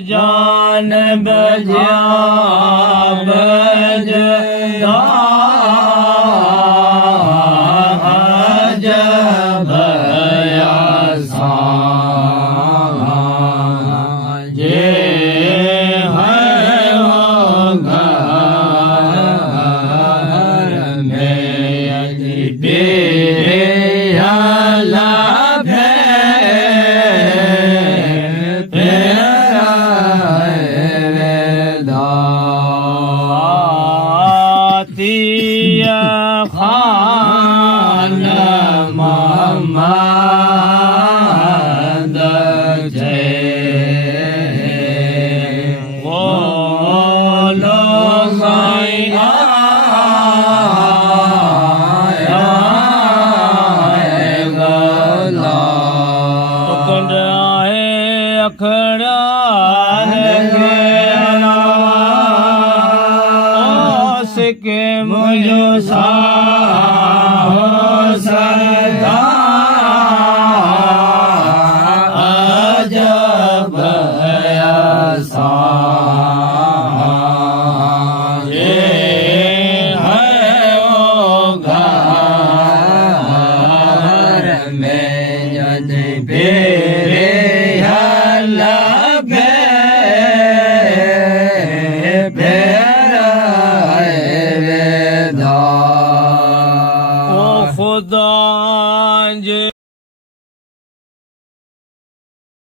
जान बजा बजदा जब ये है वो घर में बेहला खान मोहम्मद बोलो सैया कुंड आए अखड़ा के मुझो सा सदा अजब ऐसा ये है वो घर में जद बेरे हल